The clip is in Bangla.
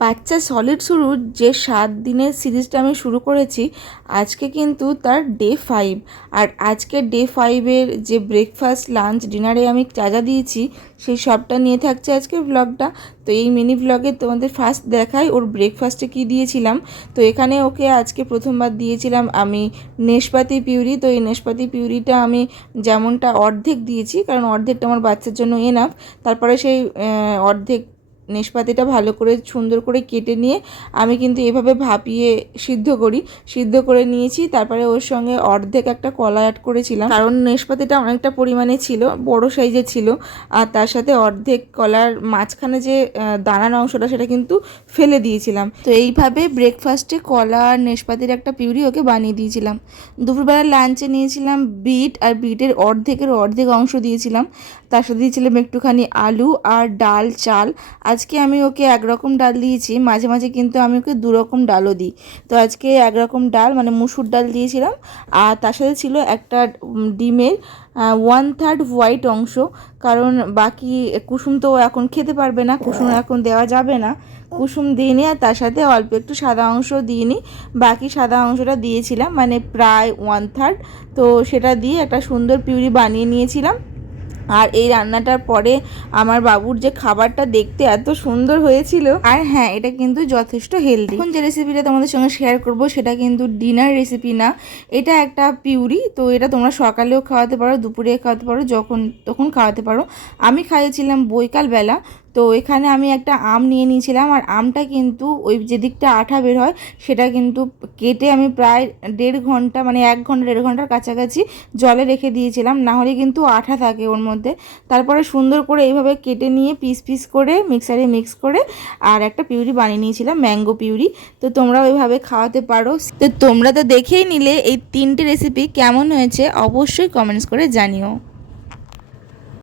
বাচ্চা সলিড শুরুর যে 7 দিনের সিরিজটা আমি শুরু করেছি, আজকে কিন্তু তার ডে 5। আর আজকে ডে 5-এর যে ব্রেকফাস্ট, লাঞ্চ, ডিনারে আমি যা যা দিয়েছি সেই সবটা নিয়ে থাকছে আজকের ব্লগটা। তো এই মিনি ব্লগে তোমাদের ফার্স্ট দেখাই ওর ব্রেকফাস্টে কী দিয়েছিলাম। তো এখানে ওকে আজকে প্রথমবার দিয়েছিলাম আমি নেশপাতি পিউরি। তো এই নেশপাতি পিউরিটা আমি যেমনটা অর্ধেক দিয়েছি, কারণ অর্ধেকটা আমার বাচ্চার জন্য এনাফ। তারপরে সেই অর্ধেক নেশপাতিটা ভালো করে সুন্দর করে কেটে নিয়ে আমি কিন্তু এভাবে ভাপিয়ে সিদ্ধ করে নিয়েছি। তারপরে ওর সঙ্গে অর্ধেক একটা কলা অ্যাড করেছিলাম, কারণ নেশপাতিটা অনেকটা পরিমাণে ছিল, বড় সাইজের ছিল। আর তার সাথে অর্ধেক কলার মাঝখানে যে দানার অংশটা সেটা কিন্তু ফেলে দিয়েছিলাম। তো এইভাবে ব্রেকফাস্টে কলা আর নেশপাতির একটা পিউরি ওকে বানিয়ে দিয়েছিলাম। দুপুরবেলা লাঞ্চে নিয়েছিলাম বিট, আর বিটের অর্ধেক অংশ দিয়েছিলাম। তার সাথে দিয়েছিলাম একটুখানি আলু আর ডাল, চাল। আজকে আমি ওকে একরকম ডাল দিয়েছি, মাঝে মাঝে কিন্তু আমি ওকে দুরকম ডালও দিই। তো আজকে একরকম ডাল মানে মুসুর ডাল দিয়েছিলাম। আর তার সাথে ছিল একটা ডিমের 1/3 হোয়াইট অংশ, কারণ বাকি কুসুম তো এখন খেতে পারবে না, কুসুম এখন দেওয়া যাবে না। কুসুম দিইনি, আর তার সাথে অল্প একটু সাদা অংশ দিইনি, বাকি সাদা অংশটা দিয়েছিলাম, মানে প্রায় 1/3। তো সেটা দিয়ে একটা সুন্দর পিউরি বানিয়ে নিয়েছিলাম। আর এই রান্নাটার পরে আমার বাবুর যে খাবারটা দেখতে এত সুন্দর হয়েছিল। আর হ্যাঁ, এটা কিন্তু যথেষ্ট হেলদি। এখন যে রেসিপিটা তোমাদের সঙ্গে শেয়ার করব সেটা কিন্তু ডিনার রেসিপি না, এটা একটা পিউরি। তো এটা তোমরা সকালেও খাওয়াতে পারো, দুপুরে খাওয়াতে পারো, যখন তখন খাওয়াতে পারো। আমি খাইয়েছিলাম বৈকালবেলা। তো এখানে আমি একটা আম নিয়ে নিয়েছিলাম, আর আমটা কিন্তু ওই যেদিকটা আঠা বের হয় সেটা কিন্তু কেটে আমি প্রায় 1.5 ঘন্টা, মানে 1 ঘন্টা 1.5 ঘন্টার কাছাকাছি জলে রেখে দিয়েছিলাম, নাহলে কিন্তু আঠা থাকে ওর মধ্যে। তারপরে সুন্দর করে এইভাবে কেটে নিয়ে পিস পিস করে মিক্সারে মিক্স করে আর একটা পিউরি বানিয়ে নিয়েছিলাম, ম্যাঙ্গো পিউরি। তো তোমরা ওইভাবে খাওয়াতে পারো। তো তোমরা তো দেখেই নিলে এই 3টে রেসিপি কেমন হয়েছে অবশ্যই কমেন্টস করে জানিও।